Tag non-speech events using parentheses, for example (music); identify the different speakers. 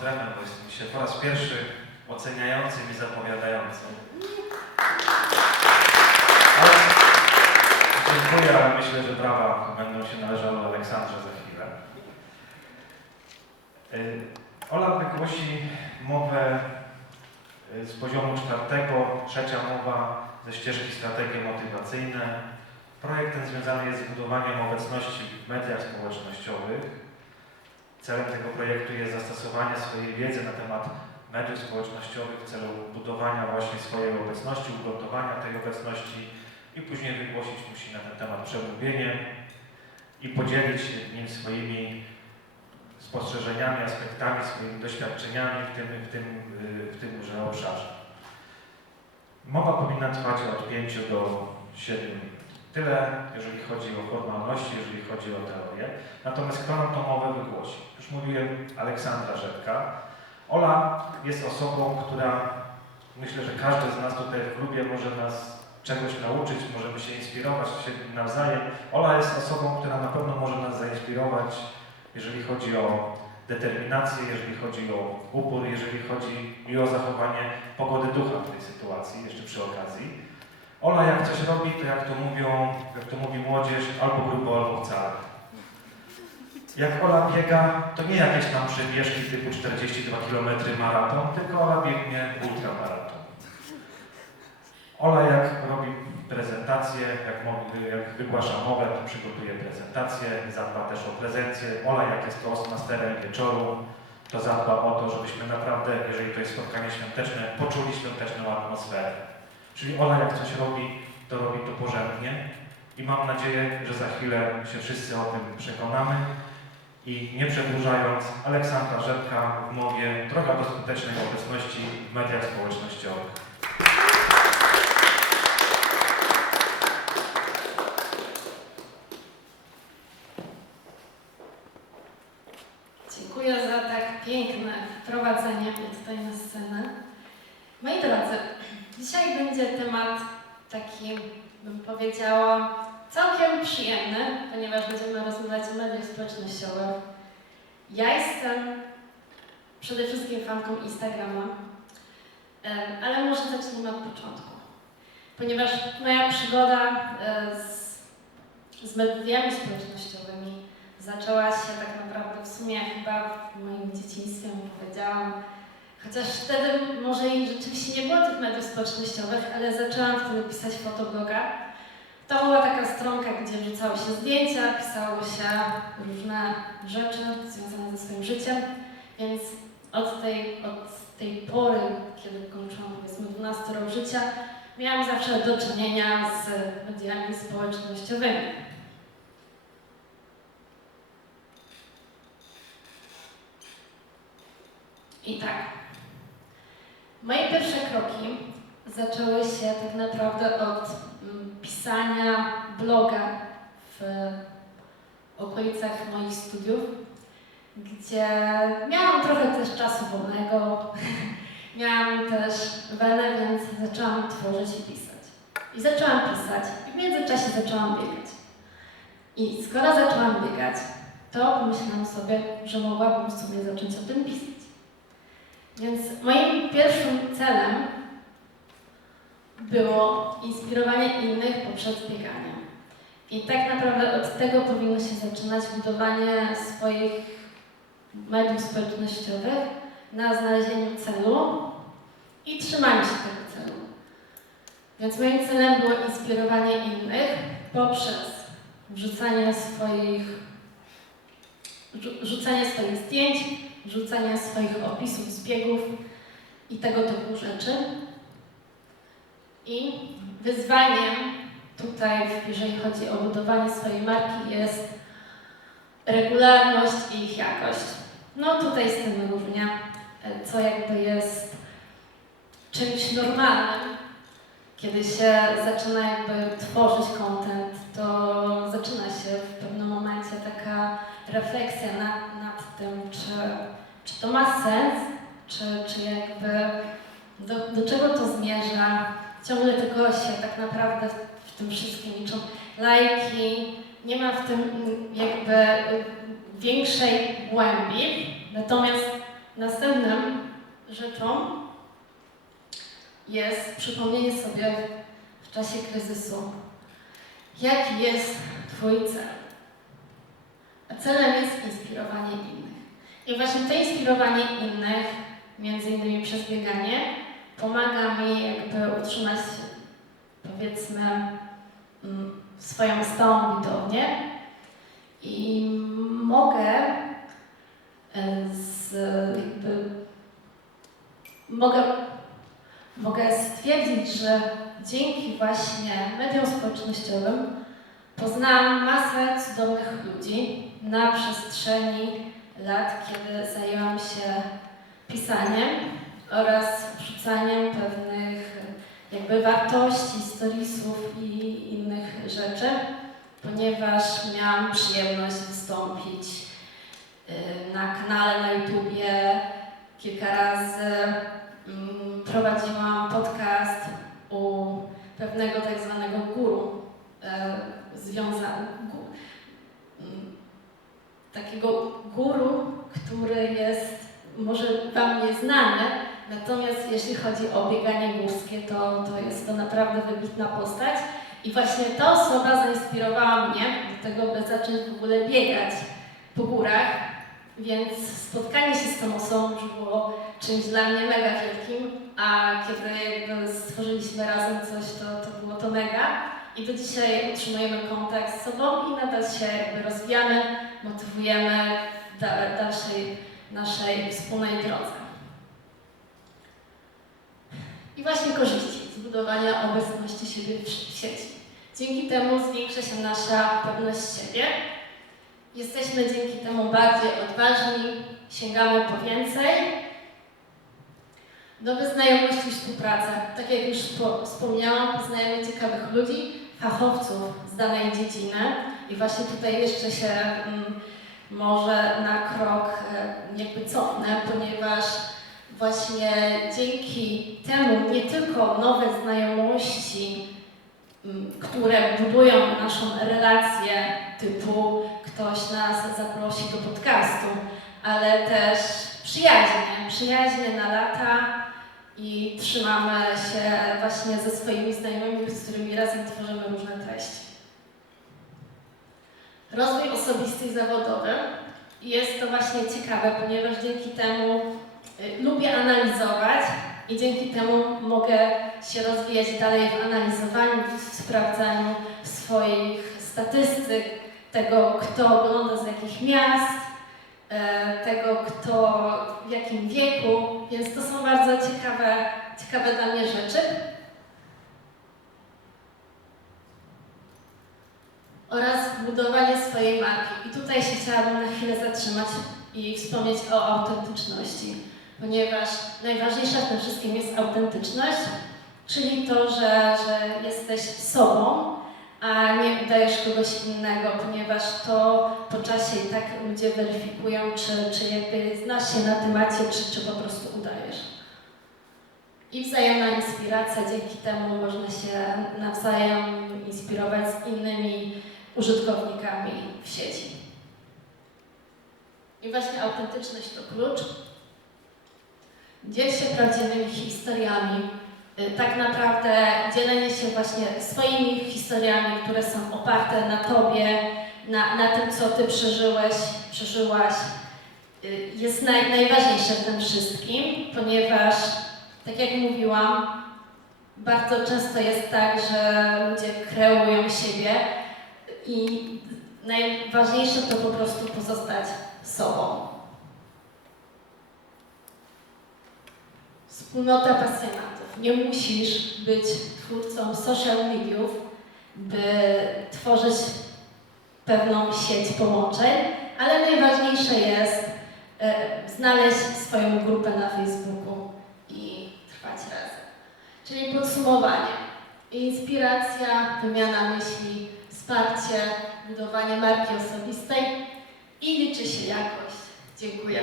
Speaker 1: tremę, bo jestem dzisiaj po raz pierwszy oceniającym i zapowiadającym. Ale dziękuję, ale myślę, że brawa będą się należały Aleksandrze za chwilę. Y, Ola wygłosi mowę y, z poziomu czwartego, trzecia mowa ze ścieżki strategie motywacyjne. Projekt ten związany jest z budowaniem obecności w mediach społecznościowych. Celem tego projektu jest zastosowanie swojej wiedzy na temat mediów społecznościowych w celu budowania właśnie swojej obecności, ugruntowania tej obecności i później wygłosić musi na ten temat przemówienie i podzielić się nim swoimi spostrzeżeniami, aspektami, swoimi doświadczeniami w tym, w tym, w tymże obszarze. Mowa powinna trwać od 5 do 7 minut. Tyle, jeżeli chodzi o formalności, jeżeli chodzi o teorię. Natomiast kto nam tą mowę wygłosi? Już mówiłem Aleksandra Rzepka. Ola jest osobą, która myślę, że każdy z nas tutaj w klubie może nas czegoś nauczyć, możemy się inspirować się nawzajem. Ola jest osobą, która na pewno może nas zainspirować, jeżeli chodzi o determinację, jeżeli chodzi o upór, jeżeli chodzi i o zachowanie pogody ducha w tej sytuacji, jeszcze przy okazji. Ola jak coś robi, to jak to mówią, jak to mówi młodzież, albo grubo, albo wcale. Jak Ola biega, to nie jakieś tam przebieżki typu 42 km maraton, tylko Ola biegnie ultramaraton. Ola jak robi prezentację, jak, jak wygłasza mowę, to przygotuje prezentację, zadba też o prezencję. Ola jak jest toastmasterem wieczoru, to zadba o to, żebyśmy naprawdę, jeżeli to jest spotkanie świąteczne, poczuli świąteczną atmosferę. Czyli Ola jak coś robi, to robi to porządnie i mam nadzieję, że za chwilę się wszyscy o tym przekonamy. I nie przedłużając, Aleksandra Rzepka w mowie Droga do skutecznej obecności w mediach społecznościowych.
Speaker 2: Dziękuję za tak piękne wprowadzenie mnie tutaj na scenę. Moi drodzy, dzisiaj będzie temat taki, bym powiedziała, całkiem przyjemny, ponieważ będziemy rozmawiać o mediach społecznościowych. Ja jestem przede wszystkim fanką Instagrama, ale może zacznijmy od początku. Ponieważ moja przygoda z, z mediami społecznościowymi zaczęła się tak naprawdę w sumie chyba w moim dzieciństwie, powiedziałam. Chociaż wtedy może i rzeczywiście nie było tych mediów społecznościowych, ale zaczęłam wtedy pisać fotobloga. To była taka stronka, gdzie wrzucało się zdjęcia, pisało się różne rzeczy związane ze swoim życiem, więc od tej, od tej pory, kiedy kończyłam powiedzmy 12 rok życia, miałam zawsze do czynienia z mediami społecznościowymi. I tak. Moje pierwsze kroki zaczęły się tak naprawdę od pisania bloga w okolicach moich studiów, gdzie miałam trochę też czasu wolnego, (laughs) miałam też wenę, więc zaczęłam tworzyć i pisać. I zaczęłam pisać i w międzyczasie zaczęłam biegać. I skoro zaczęłam biegać, to pomyślałam sobie, że mogłabym w sumie zacząć o tym pisać. Więc moim pierwszym celem było inspirowanie innych poprzez bieganie. I tak naprawdę od tego powinno się zaczynać budowanie swoich mediów społecznościowych na znalezieniu celu i trzymaniu się tego celu. Więc moim celem było inspirowanie innych poprzez wrzucanie swoich, rzu- rzucanie swoich zdjęć, rzucania swoich opisów z biegów i tego typu rzeczy. I wyzwaniem tutaj, jeżeli chodzi o budowanie swojej marki, jest regularność i ich jakość. No tutaj z tym różnia, e, co jakby jest czymś normalnym. Kiedy się zaczyna jakby tworzyć content, to zaczyna się w pewnym momencie taka refleksja nad, nad tym, czy, czy to ma sens, czy, czy jakby do, do czego to zmierza. Ciągle tylko się tak naprawdę w, tym wszystkim liczą lajki, nie ma w tym mm, jakby y, większej głębi, natomiast następnym rzeczą jest przypomnienie sobie w czasie kryzysu, jaki jest Twój cel. A celem jest inspirowanie innych. I właśnie to inspirowanie innych, między innymi przez bieganie, pomaga mi jakby utrzymać, powiedzmy, mm, swoją stałą widownię. I mogę e, z jakby mogę, mogę stwierdzić, że dzięki właśnie mediom społecznościowym poznałam masę cudownych ludzi na przestrzeni lat, kiedy zajęłam się pisaniem oraz wrzucaniem pewnych jakby wartości, storiesów i innych rzeczy, ponieważ miałam przyjemność wystąpić y, na kanale na YouTubie kilka razy. mm, Prowadziłam podcast u pewnego tak zwanego guru, związanego takiego guru, który jest może Wam nieznany, natomiast jeśli chodzi o bieganie górskie, to, to jest to naprawdę wybitna postać. I właśnie ta osoba zainspirowała mnie do tego, by zacząć w ogóle biegać po górach, więc spotkanie się z tą osobą było czymś dla mnie mega wielkim, a kiedy stworzyliśmy razem coś, to, to było to mega. I do dzisiaj utrzymujemy kontakt z sobą i nadal się jakby rozwijamy, motywujemy w da- dalszej naszej wspólnej drodze. I właśnie korzyści z budowania obecności siebie w sieci. Dzięki temu zwiększa się nasza pewność siebie. Jesteśmy dzięki temu bardziej odważni, sięgamy po więcej. Nowe znajomości i współpraca. Tak jak już spo- wspomniałam, poznajemy ciekawych ludzi, fachowców z danej dziedziny. I właśnie tutaj jeszcze się mm, może na krok e, jakby cofnę, ponieważ właśnie dzięki temu nie tylko nowe znajomości, mm, które budują naszą relację, typu ktoś nas zaprosi do podcastu, ale też przyjaźnie, przyjaźnie na lata i trzymamy się właśnie ze swoimi znajomymi, z którymi razem tworzymy różne treści. Rozwój osobisty i zawodowy jest to właśnie ciekawe, ponieważ dzięki temu lubię analizować i dzięki temu mogę się rozwijać dalej w analizowaniu, w sprawdzaniu swoich statystyk, tego, kto ogląda z jakich miast, e, tego, kto w jakim wieku, więc to są bardzo ciekawe, ciekawe dla mnie rzeczy. oraz budowanie swojej marki. I tutaj się chciałabym na chwilę zatrzymać i wspomnieć o autentyczności, ponieważ najważniejsza w tym wszystkim jest autentyczność, czyli to, że, że jesteś sobą, a nie udajesz kogoś innego, ponieważ to po czasie i tak ludzie weryfikują, czy, czy jakby znasz się na temacie, czy, czy po prostu udajesz. I wzajemna inspiracja, dzięki temu można się nawzajem inspirować z innymi użytkownikami w sieci. I właśnie autentyczność to klucz. Dziel się prawdziwymi historiami. Y, Tak naprawdę dzielenie się właśnie swoimi historiami, które są oparte na Tobie, na, na tym, co Ty przeżyłeś, przeżyłaś, y, jest naj, najważniejsze w tym wszystkim, ponieważ, tak jak mówiłam, bardzo często jest tak, że ludzie kreują siebie i najważniejsze to po prostu pozostać sobą. Wspólnota pasjonatów. Nie musisz być twórcą social mediów, by tworzyć pewną sieć połączeń, ale najważniejsze jest e, znaleźć swoją grupę na Facebooku i trwać razem. Czyli podsumowanie. Inspiracja, wymiana myśli, wsparcie, budowanie marki osobistej i liczy się jakość. Dziękuję.